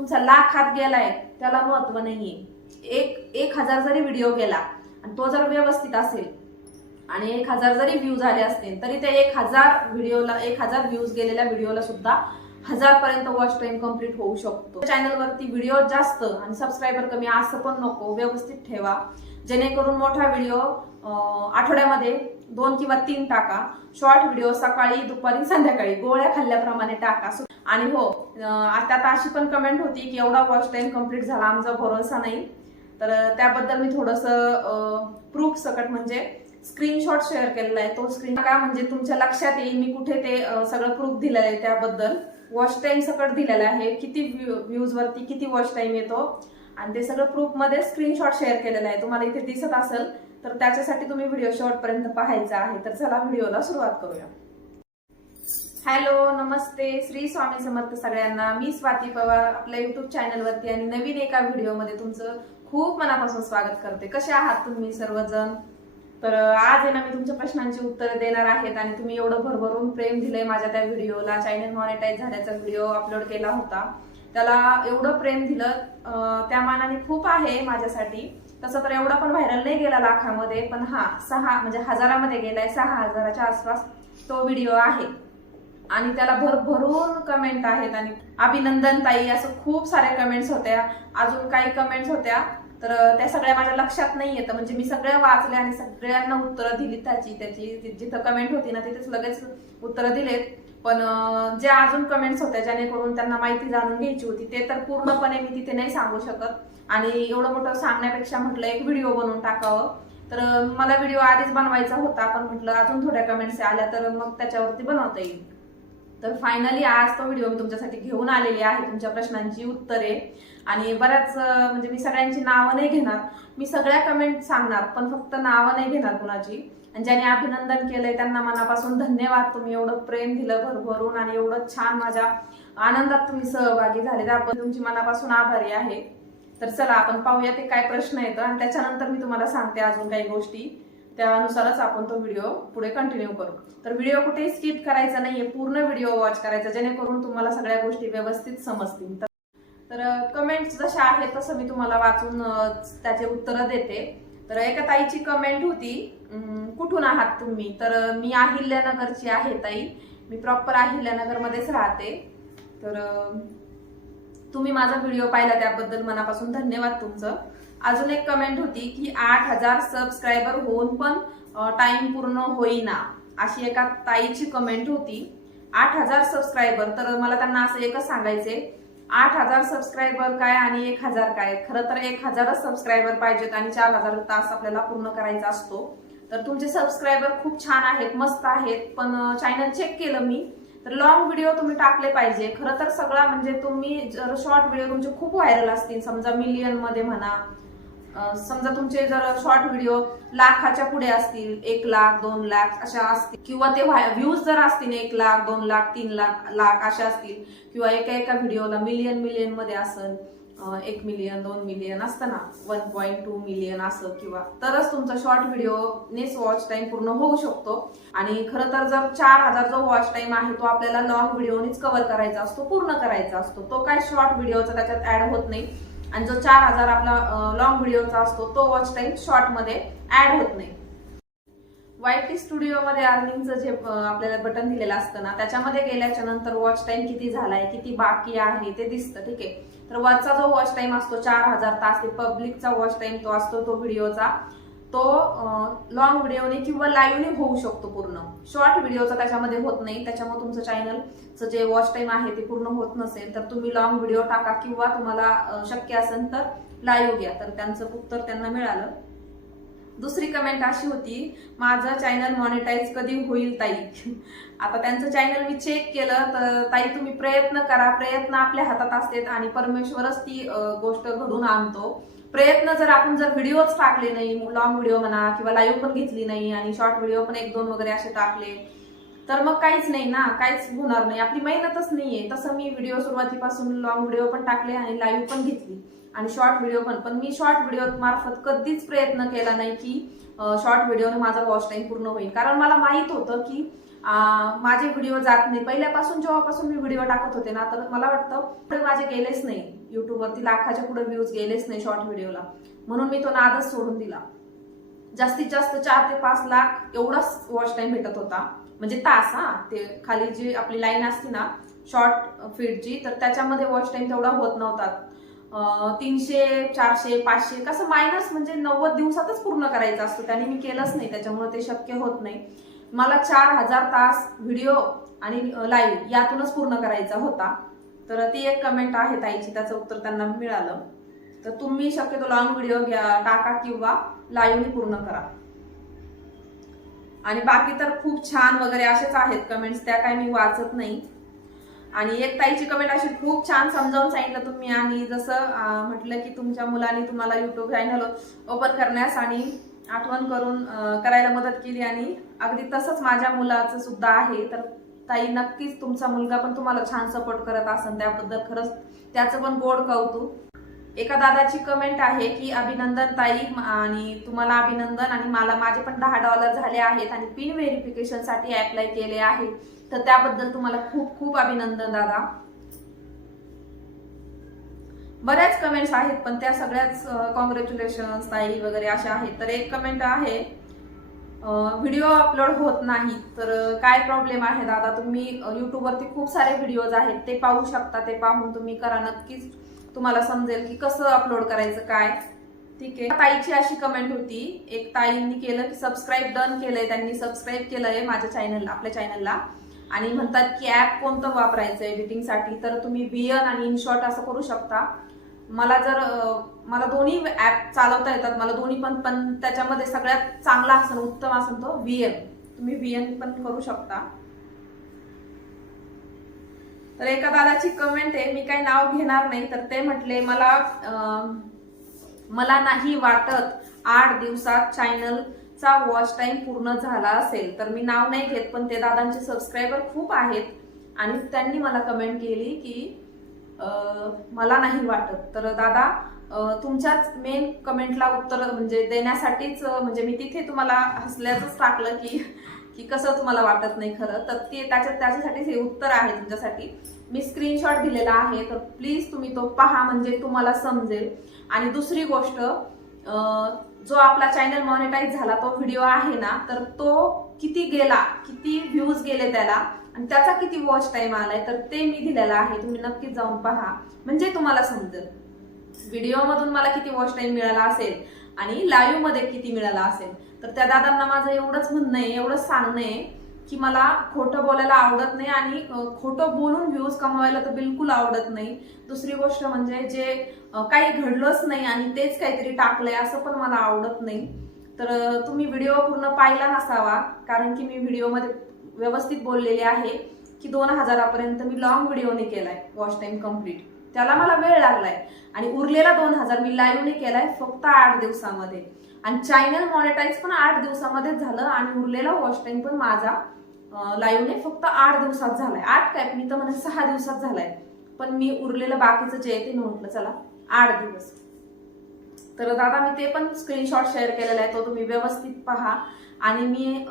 तुमचा लाखात गेलाय त्याला महत्व नाहीये। 1000 जरी व्हिडिओ गेला आणि तो जर व्यवस्थित असेल आणि 1000 जरी व्ह्यू झाले असतील तरी त्या 1000 व्ह्यूज गेलेल्या व्हिडिओला सुद्धा 1000 पर्यंत वॉच टाइम कंप्लीट होऊ शकतो। चॅनलवरती व्हिडिओ जास्त आणि सबस्क्रायबर कमी असं पण नको, व्यवस्थित ठेवा जेणेकरून मोठा व्हिडिओ आठवड्यामध्ये 2 किंवा 3 टाका, शॉर्ट व्हिडिओ सकाळी दुपारी संध्याकाळी गोळ्या खाल्ल्याप्रमाणे टाका। आणि हो, आता अशी पण कमेंट होती की एवढा वॉच टाइम कंप्लीट झाला आमचा भरोसा नाही, तर त्याबद्दल मी थोडंसं प्रूफ सकट म्हणजे स्क्रीनशॉट शेअर केलेला आहे। तो स्क्रीन का म्हणजे तुमच्या लक्षात येईल मी कुठे ते सगळं प्रूफ दिलेलं आहे, त्याबद्दल वॉच टाइम सकट दिलेला आहे, किती व्ह्यूज वरती किती वॉच टाइम येतो आणि ते सगळं प्रूफ मध्ये स्क्रीनशॉट शेअर केलेला आहे। तुम्हाला इथे दिसत असेल तर त्याच्यासाठी तुम्ही व्हिडिओ शेवटपर्यंत पाहायचा आहे। तर चला व्हिडिओला सुरुवात करूया। हॅलो, नमस्ते, श्री स्वामी समर्थ सगळ्यांना। मी स्वाती पवार आपल्या युट्यूब चॅनलवरती आणि नवीन एका व्हिडिओमध्ये तुमचं खूप मनापासून स्वागत करते। कसे आहात तुम्ही सर्वजण? तर आज आहे ना मी तुमच्या प्रश्नांची उत्तरं देणार आहेत आणि तुम्ही एवढं भरभरून प्रेम दिलंय माझ्या त्या व्हिडिओला। चॅनल मॉनिटाईज झाल्याचा व्हिडिओ अपलोड केला होता, त्याला एवढं प्रेम दिलं त्या मानाने खूप आहे माझ्यासाठी। तसं तर एवढा पण व्हायरल नाही गेला लाखामध्ये, पण हा 6 म्हणजे हजारामध्ये गेलाय, 6000च्या आसपास तो व्हिडिओ आहे आणि त्याला भरभरून कमेंट आहेत आणि अभिनंदन ताई असं खूप साऱ्या कमेंट्स होत्या। अजून काही कमेंट्स होत्या तर त्या सगळ्या माझ्या लक्षात नाही येतं, म्हणजे मी सगळ्या वाचल्या आणि सगळ्यांना उत्तरं दिली त्याची जिथं कमेंट होती ना तिथेच लगेच उत्तरं दिलेत। पण जे अजून कमेंट्स होत्या जेणेकरून त्यांना माहिती जाणून घ्यायची होती ते तर पूर्णपणे मी तिथे नाही सांगू शकत आणि एवढं मोठं सांगण्यापेक्षा म्हटलं एक व्हिडिओ बनवून टाकावं। तर मला व्हिडिओ आधीच बनवायचा होता, पण म्हटलं अजून थोड्या कमेंट्स आल्या तर मग त्याच्यावरती बनवता येईल। तर फायनली आज तो व्हिडिओ मी तुमच्यासाठी घेऊन आलेली आहे, तुमच्या प्रश्नांची उत्तरे। आणि बऱ्याच म्हणजे मी सगळ्यांची नावं नाही घेणार, मी सगळ्या कमेंट सांगणार पण फक्त नावं नाही घेणार कुणाची। आणि ज्यांनी अभिनंदन केलंय त्यांना मनापासून धन्यवाद, तुम्ही एवढं प्रेम दिलं भरभरून आणि एवढं छान माझ्या आनंदात तुम्ही सहभागी झाले, त्याबद्दल तुमची मनापासून आभारी आहे। तर चला आपण पाहूया ते काय प्रश्न येतं आणि त्याच्यानंतर मी तुम्हाला सांगते अजून काही गोष्टी, त्यानुसारच आपण तो व्हिडिओ पुढे कंटिन्यू करू। तर व्हिडिओ कुठेही स्किप करायचा नाहीये, पूर्ण व्हिडिओ वॉच करायचा जेणेकरून तुम्हाला सगळ्या गोष्टी व्यवस्थित समजतील। तर कमेंट्स जशा आहेत तसं मी तुम्हाला वाचून त्याचे उत्तर देते। तर एका ताईची कमेंट होती, कुठून आहात तुम्ही? तर मी अहिल्यानगरची आहे ताई, मी प्रॉपर अहिल्यानगर मध्येच राहते। तर तुम्ही माझा व्हिडिओ पाहिला त्याबद्दल मनापासून धन्यवाद तुमचं। अजून एक कमेंट होती की 8000 सबस्क्रायबर होऊन पण टाइम पूर्ण होईना, अशी एका ताईची कमेंट होती। 8000 सबस्क्रायबर, तर मला त्यांना असं एकच सांगायचंय, 8000 सबस्क्रायबर काय आणि 1000 काय? खरं तर 1000च सबस्क्रायबर पाहिजेत आणि 4000 तास आपल्याला पूर्ण करायचा असतो। तर तुमचे सबस्क्रायबर खूप छान आहेत, मस्त आहेत, पण चॅनल चेक केलं मी तर लॉंग व्हिडिओ तुम्ही टाकले पाहिजे। खरं तर सगळा म्हणजे तुम्ही जर शॉर्ट व्हिडिओ तुमचे खूप व्हायरल असतील, समजा मिलियन मध्ये म्हणा, समजा तुमचे जर शॉर्ट व्हिडिओ लाखाच्या पुढे असतील, 1 लाख 2 लाख अशा असतील, किंवा ते व्ह्यूज जर असतील 1 लाख 2 लाख 3 लाख अशा असतील, किंवा एका व्हिडिओला मिलियन मध्ये असेल, 1 मिलियन 2 मिलियन असतं ना, 1.2 मिलियन असं, किंवा तरच तुमचा शॉर्ट व्हिडिओनेच वॉच टाइम पूर्ण होऊ शकतो। आणि खरं तर जर 4000 जो वॉच टाइम आहे तो आपल्याला लॉंग व्हिडिओनेच कव्हर करायचा असतो, पूर्ण करायचा असतो, तो काय शॉर्ट व्हिडिओचा त्याच्यात ऍड होत नाही। आणि जो 4000 आपला लॉंग व्हिडिओचा असतो तो वॉच टाइम शॉर्ट मध्ये ऍड होत नाही। YT स्टुडिओ मध्ये अर्निंगचं जे आपल्याला बटन दिलेलं असतं ना, त्याच्यामध्ये गेल्याच्या नंतर वॉच टाइम किती झालाय, किती बाकी आहे ते दिसतं, ठीक आहे। तर वरचा जो वॉच टाइम असतो 4000 तास, ते पब्लिकचा वॉच टाइम तो असतो, तो व्हिडिओचा, तो लॉंग व्हिडिओने किंवा लाईव्हने होऊ शकतो पूर्ण, शॉर्ट व्हिडिओचा त्याच्यामध्ये होत नाही। त्याच्यामुळे तुमचं चॅनलचं जे वॉच टाइम आहे ते पूर्ण होत नसेल तर तुम्ही लॉंग व्हिडिओ टाका किंवा तुम्हाला शक्य असेल तर लाईव्ह घ्या। तर त्यांचं उत्तर त्यांना मिळालं। दुसरी कमेंट अशी होती, माझं चॅनल मॉनिटाईज कधी होईल ताई? आता त्यांचं चॅनल मी चेक केलं तर ताई तुम्ही प्रयत्न करा, प्रयत्न आपल्या हातात असतात आणि परमेश्वरच ती गोष्ट घडून आणतो। प्रयत्न जर आपण व्हिडिओच टाकले नाही, लॉंग व्हिडिओ म्हणा किंवा लाईव्ह पण घेतली नाही आणि शॉर्ट व्हिडिओ पण 1-2 वगैरे असे टाकले तर मग काहीच नाही ना, काहीच होणार नाही, आपली मेहनतच नाहीये। तसं मी व्हिडिओ सुरुवातीपासून लॉंग व्हिडिओ पण टाकले आणि लाईव्ह पण घेतली आणि शॉर्ट व्हिडिओ पण मी शॉर्ट व्हिडिओ मार्फत कधीच प्रयत्न केला नाही की शॉर्ट व्हिडिओने माझा वॉच टाइम पूर्ण होईल, कारण मला माहित होतं की माझे व्हिडिओ जात नाही. पहिल्यापासून जेव्हापासून मी व्हिडिओ टाकत होते ना, तर मला वाटतं माझे गेलेच नाही युट्यूबवरती, लाखाच्या पुढे व्ह्यूज गेलेच नाही शॉर्ट व्हिडिओला. म्हणून मी तो नादच सोडून दिला. जास्तीत जास्त 4 ते 5 लाख एवढाच वॉच टाइम भेटत होता, म्हणजे तास. ते खाली जी आपली लाईन असते ना शॉर्ट फीडची, तर त्याच्यामध्ये वॉच टाइम तेवढा होत नव्हता. 300, 400, 500 कसं मायनस, म्हणजे 90 दिवसातच पूर्ण करायचं असतो. त्याने मी केलंच नाही, त्याच्यामुळे ते शक्य होत नाही. मला 4000 तास व्हिडिओ आणि लाईव्ह यातूनच पूर्ण करायचा होता. तर ती एक कमेंट आहे ताईची, त्याचं उत्तर त्यांना मिळालं. तर तुम्ही शक्यतो लॉंग व्हिडिओ टाका किंवा लाईव्हनी पूर्ण करा. आणि बाकी तर खूप छान वगैरे असेच आहेत कमेंट्स, त्या काय मी वाचत नाही. आणि एक ताईची कमेंट अशी खूप छान समजावून सांगितलं तुम्ही, आणि जसं म्हटलं की तुमच्या मुलांनी तुम्हाला युट्यूब चॅनल ओपन करण्यास आणि आठवण करून करायला मदत केली, आणि अगदी तसंच माझ्या मुलाचं सुद्धा आहे. तर ताई नक्कीच तुमचा मुलगा पण तुम्हाला छान सपोर्ट करत असेल, त्याबद्दल खरंच त्याचं पण गोड कौतुक. एका दादाची कमेंट आहे की अभिनंदन ताई, आणि तुम्हाला अभिनंदन, आणि मला माझे पण $10 झाले आहेत आणि पिन व्हेरिफिकेशन साठी अप्लाय केले आहे, तर त्याबद्दल तुम्हाला खूप खूप अभिनंदन दादा. बऱ्याच कमेंट्स आहेत, पण त्या सगळ्याच कॉंग्रॅच्युलेशन ताई वगैरे अशा आहेत. तर एक कमेंट आहे व्हिडिओ अपलोड होत नाही, तर काय प्रॉब्लेम आहे दादा? तुम्ही युट्यूबवरती खूप सारे व्हिडिओज आहेत, ते पाहू शकता. ते पाहून तुम्ही करा, नक्कीच तुम्हाला समजेल की कसं अपलोड करायचं काय. ठीक आहे. ताईची अशी कमेंट होती, एक ताईंनी केलं की सबस्क्राईब डन केलंय, त्यांनी सबस्क्राईब केलंय माझ्या चॅनलला, आपल्या चॅनलला, आणि म्हणतात की ऍप कोणतं वापरायचं एडिटिंगसाठी. तर तुम्ही VN आणि इनशॉट असं करू शकता. मला दोन्ही ऍप चालवता येतात, मला दोन्ही पण त्याच्यामध्ये सगळ्यात चांगला असेल, उत्तम असेल तो VN. तुम्ही VN पण करू शकता. तर एका दादाची कमेंट आहे, मी काही नाव घेणार नाही, तर ते म्हटले मला नाही वाटत 8 दिवसात चॅनलचा वॉच टाइम पूर्ण झाला असेल. तर मी नाव नाही घेत, पण ते दादांचे सबस्क्रायबर खूप आहेत आणि त्यांनी मला कमेंट केली की मला नाही वाटत. तर दादा तुमच्याच मेन कमेंटला उत्तर म्हणजे देण्यासाठीच, म्हणजे मी तिथे तुम्हाला हसल्याचंच टाकलं की कसं तुम्हाला वाटत नाही खरं, तर ते त्याच्यासाठीच हे उत्तर आहे तुमच्यासाठी. मी स्क्रीनशॉट दिलेला आहे, तर प्लीज तुम्ही तो पहा, म्हणजे तुम्हाला समजेल. आणि दुसरी गोष्ट, जो आपला चॅनल मॉनिटाईज झाला तो व्हिडिओ आहे ना, तर तो किती गेला, किती व्ह्यूज गेले त्याला, आणि त्याचा किती वॉच टाइम आलाय, तर ते मी दिलेला आहे. तुम्ही नक्कीच जाऊन पहा, म्हणजे तुम्हाला समजेल व्हिडिओ मधून मला किती वॉच टाइम मिळाला असेल आणि लाईव्ह मध्ये किती मिळाला असेल. तर त्या दादांना माझं एवढंच म्हणणं आहे, एवढंच सांगणं आहे की मला खोटं बोलायला आवडत नाही, आणि खोटं बोलून व्ह्यूज कमवायला तर बिलकुल आवडत नाही. दुसरी गोष्ट म्हणजे जे काही घडलंच नाही आणि तेच काहीतरी टाकलंय असं पण मला आवडत नाही. तर तुम्ही व्हिडिओ पूर्ण पाहिला नसावा, कारण की मी व्हिडिओमध्ये व्यवस्थित बोललेले आहे की 2000 पर्यंत मी लॉंग व्हिडिओने केलाय वॉच टाइम कम्प्लीट, त्याला मला वेळ लागलाय. आणि उरलेला 2000 मी लाईव्हने केलाय फक्त 8 दिवसामध्ये, आणि चॅनल मॉनिटाईज पण 8 दिवसामध्ये झालं, आणि उरलेला वॉच टाइम पण माझा लाईव्हने फक्त 8 दिवसात झालाय. 8 काय, मी तर म्हणजे 6 दिवसात झालाय, पण मी उरलेलं बाकीचं जे आहे ते म्हटलं चला 8 दिवस. तर दादा मी ते पण स्क्रीनशॉट शेअर केलेला आहे, तो तुम्ही व्यवस्थित पहा. आणि मी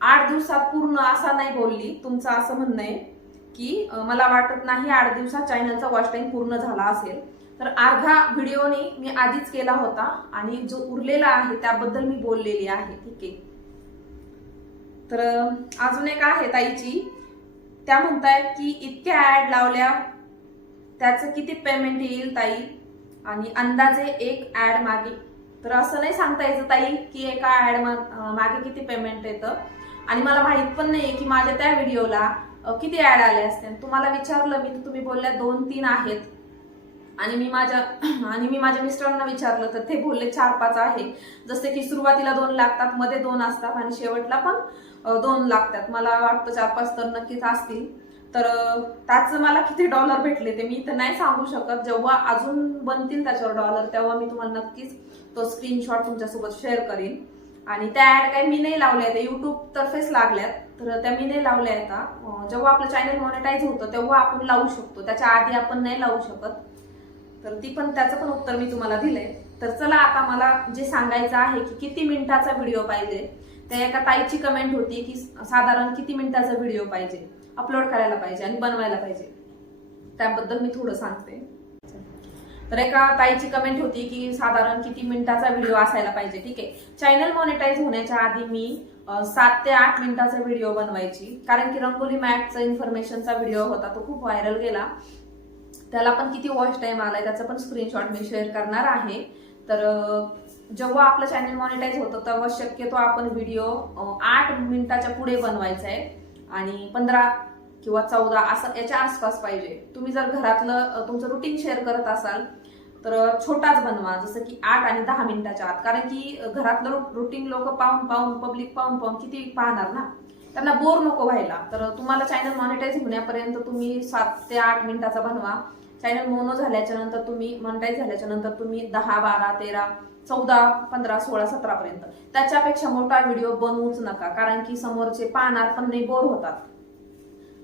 8 दिवसात पूर्ण असा नाही बोलली, तुमचं असं म्हणणं आहे की मला वाटत नाही 8 दिवसात चॅनलचा वॉच टाइम पूर्ण झाला असेल. तर अर्धा व्हिडिओने मी आधीच केला होता, आणि जो उरलेला आहे त्याबद्दल मी बोललेली आहे. ठीक आहे. तर अजून एक आहे ताईची, त्या म्हणतायत की इतक्या ऍड लावल्या त्याचं किती पेमेंट येईल ताई, आणि अंदाजे एक ऍड मागे. तर असं नाही सांगता यायचं ताई की एका ऍड मागे किती पेमेंट येतं, आणि मला माहित पण नाहीये की माझ्या त्या व्हिडिओला किती ऍड आले असते. तुम्हाला विचारलं मी, तर तुम्ही बोलल्या 2-3 आहेत, आणि मी माझ्या मिस्टरांना विचारलं तर ते बोलले 4-5 आहे. जसे की सुरुवातीला 2 लागतात, मध्ये 2 असतात, आणि शेवटला पण 2 लागतात. मला वाटतं 4-5 तर नक्कीच असतील. तर त्याचं मला किती डॉलर भेटले ते मी तर नाही सांगू शकत. जेव्हा अजून बनतील त्याच्यावर डॉलर, तेव्हा मी तुम्हाला नक्कीच तो स्क्रीनशॉट तुमच्यासोबत शेअर करीन. आणि त्या ऍड काही मी नाही लावल्या, त्या युट्यूब तर्फेच लागल्यात, तर त्या मी नाही लावल्या आहेत. जेव्हा आपलं चॅनल मॉनिटाईज होतं तेव्हा आपण लावू शकतो, त्याच्या आधी आपण नाही लावू शकत. तर त्याचं पण उत्तर मी तुम्हाला दिलंय. तर चला आता मला जे सांगायचं आहे की किती मिनिटाचा व्हिडिओ पाहिजे, त्या एका ताईची कमेंट होती की साधारण किती मिनिटाचा व्हिडिओ पाहिजे, अपलोड करायला पाहिजे आणि बनवायला पाहिजे, त्याबद्दल मी थोडं सांगते. तर एका ताईची कमेंट होती की साधारण किती मिनिटाचा व्हिडिओ असायला पाहिजे. ठीक आहे, चॅनल मॉनिटाईज होण्याच्या आधी मी 7 ते 8 मिनिटाचा व्हिडिओ बनवायची, कारण की रंगोली मॅटचा इन्फॉर्मेशनचा व्हिडिओ होता, तो खूप व्हायरल गेला. त्याला पण किती वॉच टाइम आलाय त्याचा पण स्क्रीनशॉट मी शेअर करणार आहे. तर जेव्हा आपलं चॅनल मॉनिटाईज होतं तेव्हा शक्यतो आपण व्हिडिओ 8 मिनिटाच्या पुढे बनवायचा आहे आणि 15 किंवा 14 असं याच्या आसपास पाहिजे. तुम्ही जर घरातलं तुमचं रुटीन शेअर करत असाल तर छोटाच बनवा, जसं की 8 आणि 10 मिनिटाच्या आत, कारण की घरातलं रुटीन लोक पाहून पब्लिक पाहून किती पाहणार ना, त्यांना बोर नको व्हायला. तर तुम्हाला चॅनल मॉनिटाईज होण्यापर्यंत तुम्ही 7 ते 8 मिनिटाचा बनवा. चॅनल मोनो झाल्याच्या नंतर तुम्ही मॉनिटाईज झाल्याच्या नंतर तुम्ही 10, 12, 13, 14, 15, 16, 17 पर्यंत, त्याच्यापेक्षा मोठा व्हिडिओ बनवूच नका, कारण की समोरचे पाहणार पण नाही, बोर होतात.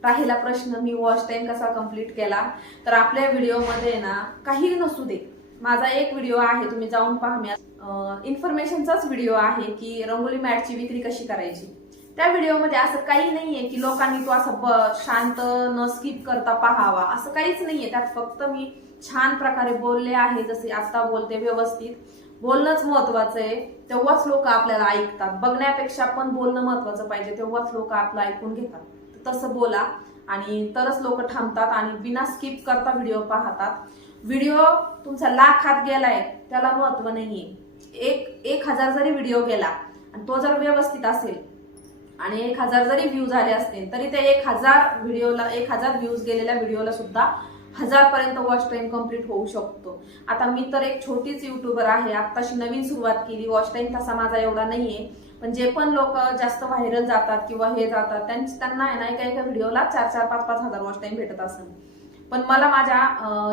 राहिला प्रश्न मी वॉच टाइम कसा कम्प्लीट केला, तर आपल्या व्हिडिओमध्ये ना काही नसू दे, माझा एक व्हिडिओ आहे, तुम्ही जाऊन पहा, इन्फॉर्मेशनचाच व्हिडिओ आहे की रंगोली मॅटची विक्री कशी करायची. त्या व्हिडिओमध्ये असं काही नाहीये की लोकांनी तो असं शांत न स्किप करता पाहावा, असं काहीच नाहीये. त्यात फक्त मी छान प्रकारे बोलले आहे, जसे आता बोलते व्यवस्थित. बोलणंच महत्वाचं आहे, तेव्हाच लोक आपल्याला ऐकतात. बघण्यापेक्षा पण बोलणं महत्वाचं पाहिजे, तेव्हाच लोक आपलं ऐकून घेतात. तसं बोला आणि तरच लोक थांबतात आणि बिना स्किप करता व्हिडिओ पाहतात. व्हिडिओ तुमचा लाखात गेलाय त्याला महत्व नाहीये. 1000 जरी व्हिडिओ गेला आणि तो जर व्यवस्थित असेल आणि 1000 जरी व्ह्यू झाले असतील तरी त्या 1000 व्ह्यूज गेलेल्या व्हिडिओला सुद्धा 1000 पर्यंत वॉच टाइम कम्प्लीट होऊ शकतो. आता मी तर एक छोटीच युट्यूबर आहे, आत्ताशी नवीन सुरुवात केली, वॉच टाइम तसा माझा एवढा नाहीये. पण जे पण लोक जास्त व्हायरल जातात किंवा हे जातात त्यांना आहे ना एका व्हिडिओला 4-4, 5-5 हजार वॉच टाइम भेटत असेल. पण मला माझ्या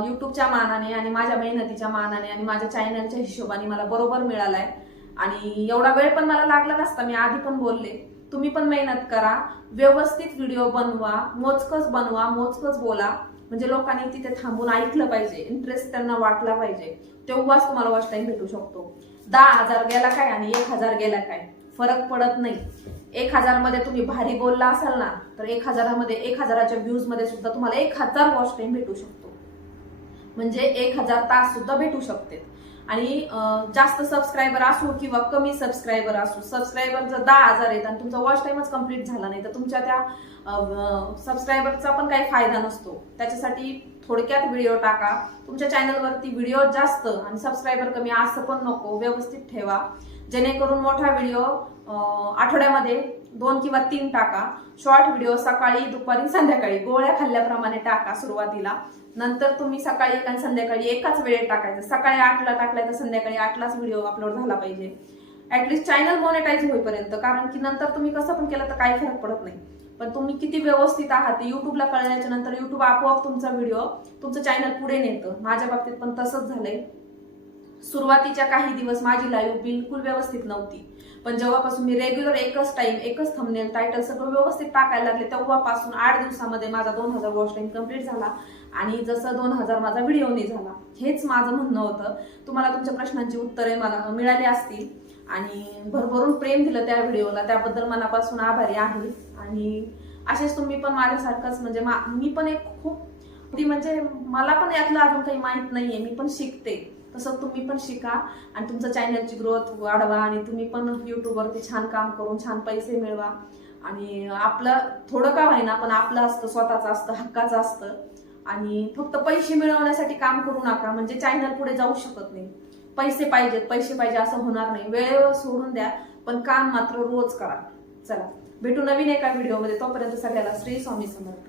युट्यूबच्या मानाने आणि माझ्या मेहनतीच्या मानाने आणि माझ्या चॅनलच्या हिशोबाने मला बरोबर मिळालाय आणि एवढा वेळ पण मला लागला नसता. मी आधी पण बोलले, तुम्ही पण मेहनत करा, व्यवस्थित व्हिडिओ बनवा, मोजकच बोला, म्हणजे लोकांनी तिथे थांबून ऐकलं पाहिजे, इंटरेस्ट त्यांना वाटला पाहिजे, तेव्हाच तुम्हाला वॉच टाइम भेटू शकतो. 10,000 गेला काय आणि 1000 गेला काय फरक पडत नाही. 1000 मध्ये तुम्ही भारी बोलला असाल ना, तर 1000च्या व्ह्यूज मध्ये सुद्धा तुम्हाला 1000 वॉच टाइम भेटू शकतो, म्हणजे 1000 तास सुद्धा भेटू शकते. आणि जास्त सबस्क्रायबर असो किंवा कमी सबस्क्रायबर असो, सबस्क्रायबर जर 10,000 आहेत आणि तुमचा वॉच टाइमच कम्प्लीट झाला नाही तर तुमच्या त्या सबस्क्रायबरचा पण काही फायदा नसतो. त्याच्यासाठी थोडक्यात व्हिडिओ टाका. तुमच्या चॅनलवरती व्हिडिओ जास्त आणि सबस्क्रायबर कमी असं पण नको, व्यवस्थित ठेवा, जेणेकरून मोठा व्हिडिओ आठवड्यामध्ये 2 किंवा 3 टाका. शॉर्ट व्हिडिओ सकाळी, दुपारी, संध्याकाळी गोळ्या खाल्ल्याप्रमाणे टाका सुरुवातीला. नंतर तुम्ही सकाळी एक आणि संध्याकाळी एकाच वेळेत टाकायचं. सकाळी 8ला टाकलाय तर संध्याकाळी 8लाच व्हिडिओ अपलोड झाला पाहिजे, ऍटलिस्ट चॅनल मॉनिटाईज होईपर्यंत. कारण की नंतर तुम्ही कसं पण केलं तर काही फरक पडत नाही, पण तुम्ही किती व्यवस्थित आहात युट्यूबला कळल्याच्या नंतर युट्यूब आपोआप तुमचा व्हिडिओ, तुमचं चॅनल पुढे नेतं. माझ्या बाबतीत पण तसंच झालंय. सुरुवातीच्या काही दिवस माझी लाईव्ह बिलकुल व्यवस्थित नव्हती, पण जेव्हापासून मी रेग्युलर एकच टाइम, एकच थंबनेल, टायटल सगळं व्यवस्थित टाकायला लागले, तेव्हापासून 8 दिवसामध्ये माझा 2000 वॉच टाइम कम्प्लीट झाला आणि जसं 2000 माझा व्हिडिओनी झाला. हेच माझं म्हणणं होतं. तुम्हाला तुमच्या प्रश्नांची उत्तरे मला मिळाली असतील आणि भरभरून प्रेम दिलं त्या व्हिडिओला, त्याबद्दल मनापासून आभारी आहे. आणि असेच तुम्ही पण माझ्यासारखंच, म्हणजे मी पण एक खूप म्हणजे मला पण यातलं अजून काही माहित नाहीये, मी पण शिकते, तसं तुम्ही पण शिका आणि तुमचं चॅनलची ग्रोथ वाढवा आणि तुम्ही पण युट्यूबवरती छान काम करून छान पैसे मिळवा. आणि आपलं थोडं का होईना पण आपलं असतं, स्वतःचं असतं, हक्काचं असतं. आणि फक्त पैसे मिळवण्यासाठी काम करू नका, म्हणजे चॅनल पुढे जाऊ शकत नाही. पैसे पाहिजे असं होणार नाही. वेळेवर सोडून द्या, पण काम मात्र रोज करा. चला भेटू नवीन एका व्हिडिओमध्ये, तोपर्यंत सगळ्याला श्री स्वामी समर्थ.